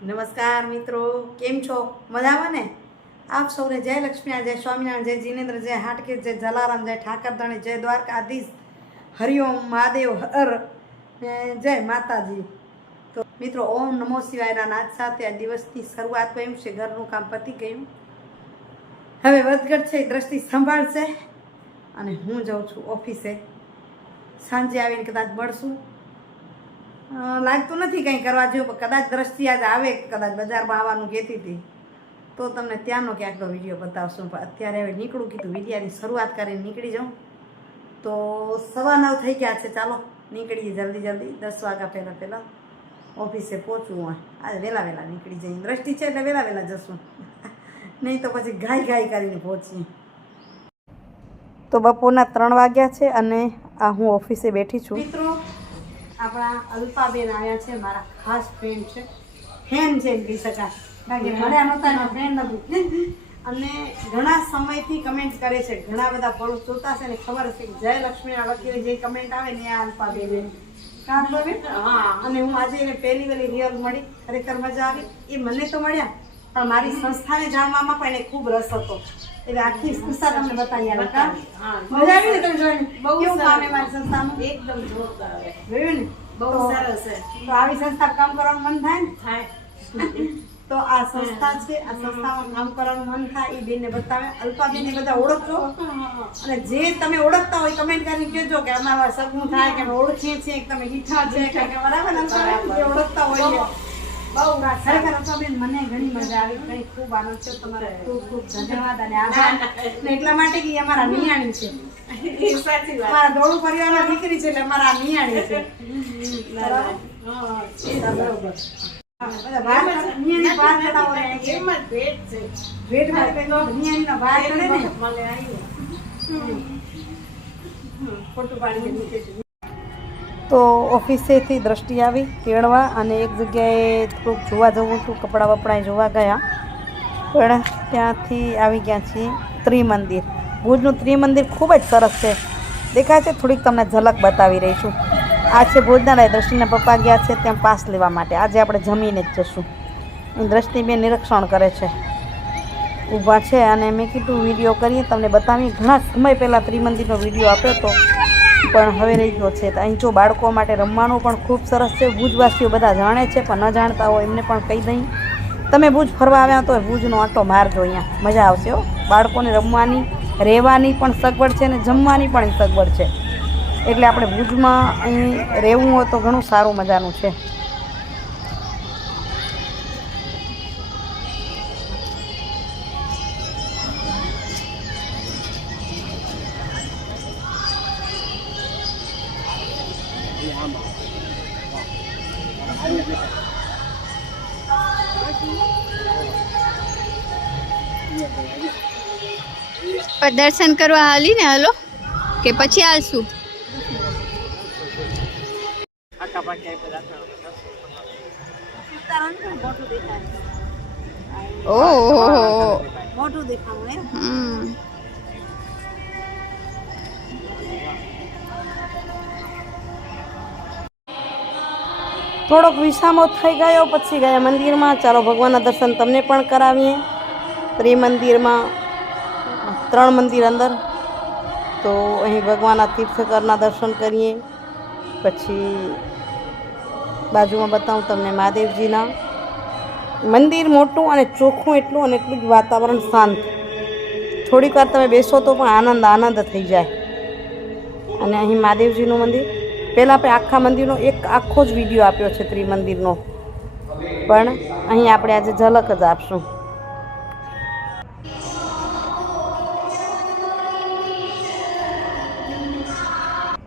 નમસ્કાર મિત્રો, કેમ છો? મજામાં ને? આપ સૌને જય લક્ષ્મી, જય સ્વામિનારાયણ, જય જીનેન્દ્ર, જય હાટકેશ, જય જલારામ, જય ઠાકરધણી, જય દ્વારકાધીશ, હરિઓમ મહાદેવ હર ને જય માતાજી. તો મિત્રો, ઓમ નમો શિવાયના નાદ સાથે આ દિવસની શરૂઆત કર્યું છે. ઘરનું કામ પતી ગયું. હવે વધઘટ છે દ્રષ્ટિ સંભાળશે અને હું જાઉં છું ઓફિસે. સાંજે આવીને કદાચ મળશું. લાગતું નથી કંઈ કરવા જેવું, પણ કદાચ દ્રષ્ટિ આજ આવે, કદાચ બજારમાં આવવાનું કહેતી હતી તો તમને ત્યાંનો ક્યાંકનો વિડીયો બતાવશું. પણ અત્યારે હવે નીકળું, કીધું વિડીયાની શરૂઆત કરીને નીકળી જાઉં. તો 9:15 થઈ ગયા છે. ચાલો નીકળીએ જલ્દી 10 વાગ્યા પહેલાં ઓફિસે પહોંચવું. આજે વહેલા નીકળી જઈએ. દ્રષ્ટિ છે એટલે વહેલા જશું, નહીં તો પછી ગાય કરીને પહોંચીએ. તો બપોરના 3 વાગ્યા છે અને આ હું ઓફિસે બેઠી છું. મિત્રો, આપણા અલ્પાબેન આવ્યા છે, મારા ખાસ ફ્રેન્ડ છે. ફેન છે એમ કહી શકાય, બાકી મળ્યા નહોતા એનો ફ્રેન્ડ નથી. અને ઘણા સમયથી કમેન્ટ કરે છે, ઘણા બધા ફોલો જોતા છે ને ખબર છે કે જય લક્ષ્મીના વકીલે જે કમેન્ટ આવે ને આ અલ્પાબેન. અને હું આજે એને પહેલી રિયલ મળી, ખરેખર મજા આવી. એ મને તો મળ્યા, પણ મારી સંસ્થાને જાણવામાં પણ એને ખૂબ રસ હતો. એટલે આખી સંસ્થા તમને બતાવી આવે. મજા આવી ને? તમે જોઈને કેવું કામ એ મારી સંસ્થાનું? એકદમ જોરદાર જોયું ને? બહુ સરસ છે. તો આવી સંસ્થા કામ કરવાનું મન થાય ને? થાય. તો આ સંસ્થા છે, આ સંસ્થામાં કામ કરવાનું મન થાય એ બેનને બતાવે. અલ્પાબેનને બધા ઓળખજો, અને જે તમે ઓળખતા હોય કમેન્ટ કરીને કહેજો કે અમારા સગું થાય કે અમે ઓળખીએ છીએ, તમે હીઠા છે કે બરાબર ઓળખતા હોઈએ. બહુ ખરેખર અલ્પાબેન મને ઘણી મજા આવી, ઘણી ખૂબ આનંદ છે. તમારે ખૂબ ધન્યવાદ અને આભાર. એટલા માટે કે અમારા નિયાણી છે, અમારા દોડું પરિવારના દીકરી છે, એટલે અમારા નિયાણી છે. બરાબર. તો ઓફિસેથી દ્રષ્ટિ આવી તેડવા અને એક જગ્યાએ થોડુંક જોવા જવું હતું, કપડાં વપડાં જોવા ગયા. પણ ત્યાંથી આવી ગયા છીએ ત્રિમંદિર. ભુજનું ત્રિમંદિર ખૂબ જ સરસ છે, દેખાય છે. થોડીક તમને ઝલક બતાવી રહી છું. આ છે ભોજનાલય. દ્રષ્ટિના પપ્પા ગયા છે ત્યાં પાસ લેવા માટે. આજે આપણે જમીને જ જશું. દ્રષ્ટિબેન નિરીક્ષણ કરે છે, ઊભા છે. અને મેં કીધું વિડીયો કરીએ, તમને બતાવીએ. ઘણા સમય પહેલાં ત્રિમંદિરનો વિડીયો આપ્યો હતો, પણ હવે રહી ગયો છે. તો અહીં જો બાળકો માટે રમવાનું પણ ખૂબ સરસ છે. ભુજવાસીઓ બધા જાણે છે, પણ ન જાણતા હોય એમને પણ કહી દઈ. તમે ભુજ ફરવા આવ્યા તો ભુજનો આંટો મારજો, અહીંયા મજા આવશે હો. બાળકોને રમવાની, રહેવાની પણ સગવડ છે ને જમવાની પણ સગવડ છે. એટલે આપણે ભુજમાં અહીં રહેવું હોય તો ઘણું સારું મજાનું છે. દર્શન કરવા હાલી ને હાલો કે પછી હાલશું? ઓહો, મોટું દેખાવું એમ. થોડોક વિસામો થઈ ગયો, પછી ગયા મંદિરમાં. ચાલો ભગવાનના દર્શન તમને પણ કરાવીએ. ત્રિમંદિરમાં 3 મંદિર અંદર, તો અહીં ભગવાનના તીર્થકરના દર્શન કરીએ. પછી બાજુમાં બતાવું તમને મહાદેવજીના મંદિર. મોટું અને ચોખ્ખું એટલું, અને એટલું જ વાતાવરણ શાંત. થોડીક વાર તમે બેસો તો પણ આનંદ થઈ જાય. અને અહીં મહાદેવજીનું મંદિર. પહેલાં આપણે આખા મંદિરનો એક આખો જ વિડીયો આપ્યો છે ત્રિમંદિરનો, પણ અહીં આપણે આજે ઝલક જ આપશું.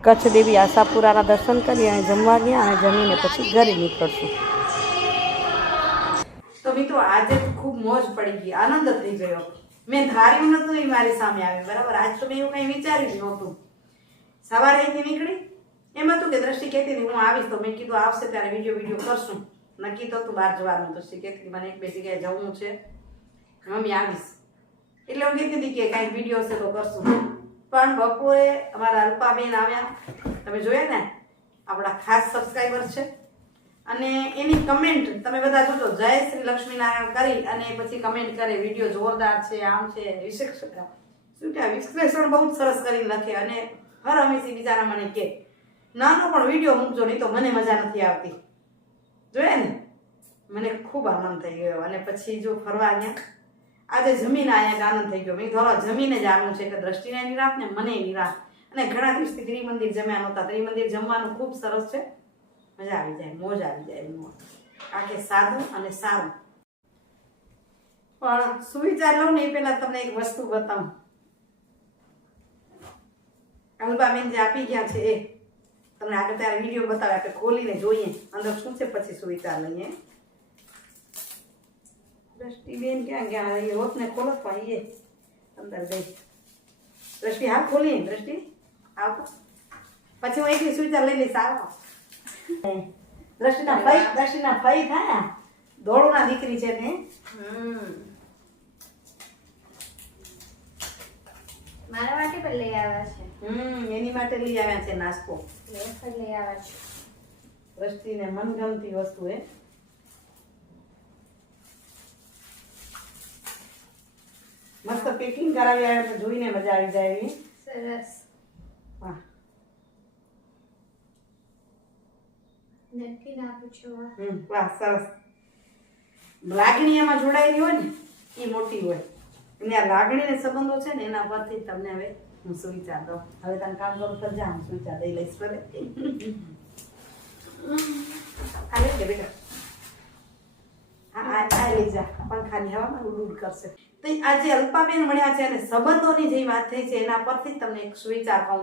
કચ્છ દેવી આશાપુરાના દર્શન કરી અને જમવા ગયા, અને જમીને પછી ઘરે નીકળશું. તો મિત્રો, આજે ખૂબ મોજ પડી ગઈ, આનંદ થઈ ગયો. મેં ધાર્યું નહોતું એ મારી સામે આવે. બરાબર, આજ તો મેં એવું કંઈ વિચાર્યું નહોતું. સવારે અહીંથી નીકળી, એમ હતું કે દ્રષ્ટિ કહેતી હતી હું આવીશ, તો મેં કીધું આવશે ત્યારે વિડીયો કરશું. નક્કી તો હતું બહાર જવાનું. દ્રષ્ટિ કહેતી મને 1-2 જગ્યાએ જવું છે, મમ્મી આવીશ. એટલે હું કહેતી હતી કે કાંઈક વિડીયો છે તો કરશું. પણ બપોરે અમારા અલ્પાબેન આવ્યા. તમે જોયા ને, આપણા ખાસ સબસ્ક્રાઈબર છે. અને એની કમેન્ટ તમે બધા જોજો, જય શ્રી લક્ષ્મીનારાયણ કરી અને પછી કમેન્ટ કરે વિડીયો જોરદાર છે, આમ છે, વિશ્લેષણ બહુ જ સરસ કરીને લખે. અને હર હંમેશા બિચારા મને કે નાનો પણ વિડીયો મૂકજો, નહીં તો મને મજા નથી આવતી. જોયે ને, મને ખૂબ આનંદ થઈ ગયો. અને પછી જો ફરવા ગયા, આજે જમીને અહીંયા આનંદ થઈ ગયો. મેં ધોરો જમીને જ આવવાનું છે કે દ્રષ્ટિને નિરાશ ને મને નિરાશ. અને ઘણા દિવસથી ત્રિમંદિર જમ્યા નહોતા. ત્રિમંદિર જમવાનું ખૂબ સરસ છે, મજા આવી જાય, મોજ આવી જાય. મોજ આખે સાદું અને સારું. પણ સુવિચાર લઉં ને એ પહેલા તમને એક વસ્તુ બતાવું. અલ્બાબેન જે આપી ગયા છે એ તમને આગળ ત્યારે વિડીયો બતાવે, આપણે ખોલીને જોઈએ અંદર શું છે, પછી સુવિચાર લઈએ. દ્રષ્ટિબેન ક્યાં ગયા? એ હોત ને ખોલો પણ એ અંદર ગઈ. દ્રષ્ટિ હા ખોલી. દ્રષ્ટિ આવો, પછી હું એકલી સુવિચાર લઈ લઈશ. આવો. દ્રષ્ટિના ફઈ થાય, દોડુના દીકરી છે ને. મારા માટે પણ લઈ આવ્યા છે. એની માટે લઈ આવ્યા છે નાસ્તો. વેફર લઈ આવ્યા છે. દ્રષ્ટિને મનગમતી વસ્તુ એ મસ્ત પેકિંગ કરાવી આવ્યા તો જોઈને મજા આવી જાય એવી. સરસ. વાહ, નક્કી નાખું છું. વાહ સરસ. લાગણી એમાં જોડાયેલી હોય ને એ મોટી હોય. અને આ લાગણી ને સંબંધો છે ને એના પરથી તમને હવે હું સુવિચાર દઉં. હવે તને કામ કરું તો જા, હું સુવિચાર દઈ લઈશ. ભલે હાલે કે બેટા, હા આ લઈ જા, પંખાની હવામાં ઉડ કરશે. તો આજે અલ્પાબેન મળ્યા છે અને સંબંધોની જે વાત થઈ છે એના પરથી તમને એક સુવિચાર કહું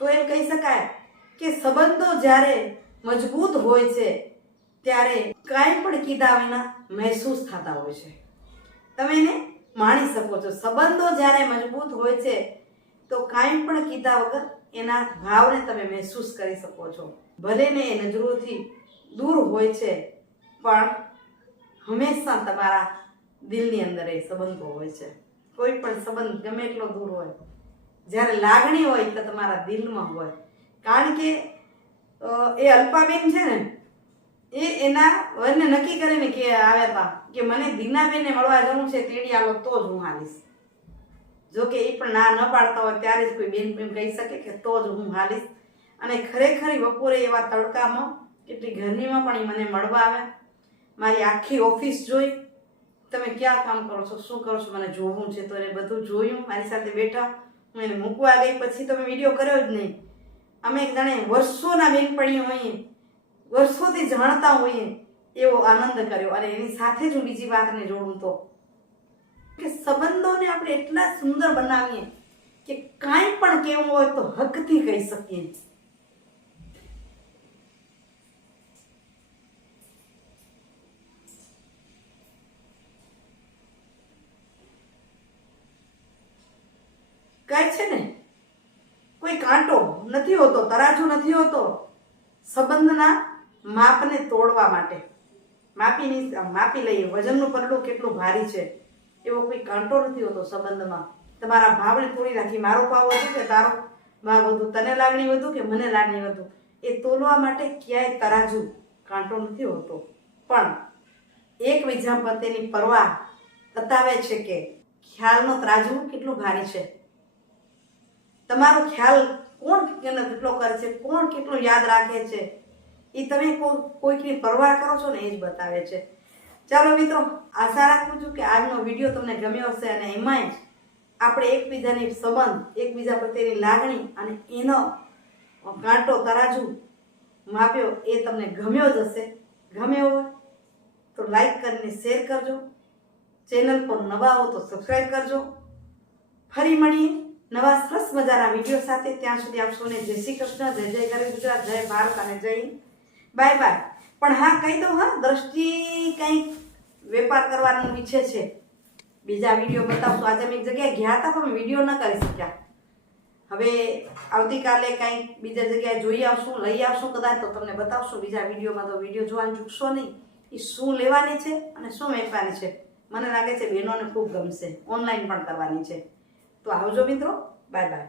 તો એમ કહી શકાય કે સંબંધો જ્યારે મજબૂત હોય છે ત્યારે કાંઈ પણ કીધા વિના મહેસૂસ થતા હોય છે. તમે એને માણી શકો છો. સંબંધો જ્યારે મજબૂત હોય છે તો કાંઈ પણ કીધા વગર એના ભાવને તમે મહેસૂસ કરી શકો છો. ભલે ને એ નજરોથી દૂર હોય છે પણ હંમેશા તમારા દિલની અંદર એ સંબંધો હોય છે. કોઈ પણ સંબંધ ગમે એટલો દૂર હોય, જ્યારે લાગણી હોય તો તમારા દિલમાં હોય. કારણ કે એ અલ્પાબેન છે ને એ એના વરને નક્કી કરીને કે આવ્યા હતા કે મને દીનાબેનને મળવા જવું છે, તેડી આવો તો જ હું હાલીશ. જો કે એ પણ ના ન પાડતા હોય ત્યારે જ કોઈ બેન એમ કહી શકે કે તો જ હું હાલીશ. અને ખરેખર બપોરે એવા તડકામાં એટલી ગરમીમાં પણ એ મને મળવા આવ્યા. મારી આખી ઓફિસ જોઈ, તમે ક્યાં કામ કરો છો, શું કરો છો, મને જોવું છે. તો એને બધું જોયું, મારી સાથે બેઠા. હું એને મૂકવા ગઈ પછી તો મેં વિડીયો કર્યો જ નહીં. અમે એક જાણે વર્ષોના બેનપણીઓ હોઈએ, વર્ષોથી જાણતા હોઈએ એવો આનંદ કર્યો. અને એની સાથે જ હું બીજી વાતને જોડું તો કે સંબંધોને આપણે એટલા સુંદર બનાવીએ કે કાંઈ પણ કહેવું હોય તો હકથી કહી શકીએ. કહે છે ને કોઈ કાંટો નથી હોતો, તરાજુ નથી હોતો સંબંધના માપને તોડવા માટે. માપી લઈએ વજનનું પરડું કેટલું ભારી છે, એવો કોઈ કાંટો નથી હોતો સંબંધમાં. તમારા ભાવને તોડી રાખી, મારો ભાવ વધુ કે તારો ભાવ વધુ, તને લાગણી વધુ કે મને લાગણી વધુ, એ તોલવા માટે ક્યાંય તરાજુ કાંટો નથી હોતો. પણ એકબીજા પ્રત્યેની પરવા બતાવે છે કે ખ્યાલનો તરાજુ કેટલું ભારી છે. તમારો ખ્યાલ કોણ કેટલો કરે છે, કોણ કેટલું યાદ રાખે છે, એ તમે કોઈકની પરવા કરો છો ને એ જ બતાવે છે. ચાલો મિત્રો, આશા રાખું છું કે આજનો વિડીયો તમને ગમ્યો હશે અને એમાંય આપણે એકબીજાની સંબંધ, એકબીજા પ્રત્યેની લાગણી અને એનો કાંટો તરાજુ માપ્યો એ તમને ગમ્યો જ હશે. ગમ્યો હોય તો લાઈક કરીને શેર કરજો. ચેનલ પર નવા હો તો સબસ્ક્રાઈબ કરજો. ફરી મળીએ નવા સરસ મજાના વિડીયો સાથે. ત્યાં સુધી આપ સૌને જય શ્રી કૃષ્ણ, જય જય ગરવી ગુજરાત, જય ભારત અને જય હિન્દ. Bye bye. પણ હા કહી દઉં, હા દ્રષ્ટિ કંઈક વેપાર કરવાનું ઈચ્છે છે, બીજા વિડીયો બતાવશું. આજે અમે એક જગ્યાએ ગયા હતા પણ વિડીયો ન કરી શક્યા. હવે આવતીકાલે કંઈક બીજા જગ્યાએ જોઈ આવશું, લઈ આવશું કદાચ, તો તમને બતાવશું બીજા વિડીયોમાં. તો વિડીયો જોવાનું ચૂકશો નહીં. એ શું લેવાની છે અને શું વેચવાની છે, મને લાગે છે બહેનોને ખૂબ ગમશે. ઓનલાઈન પણ કરવાની છે. તો આવજો મિત્રો, બાય બાય.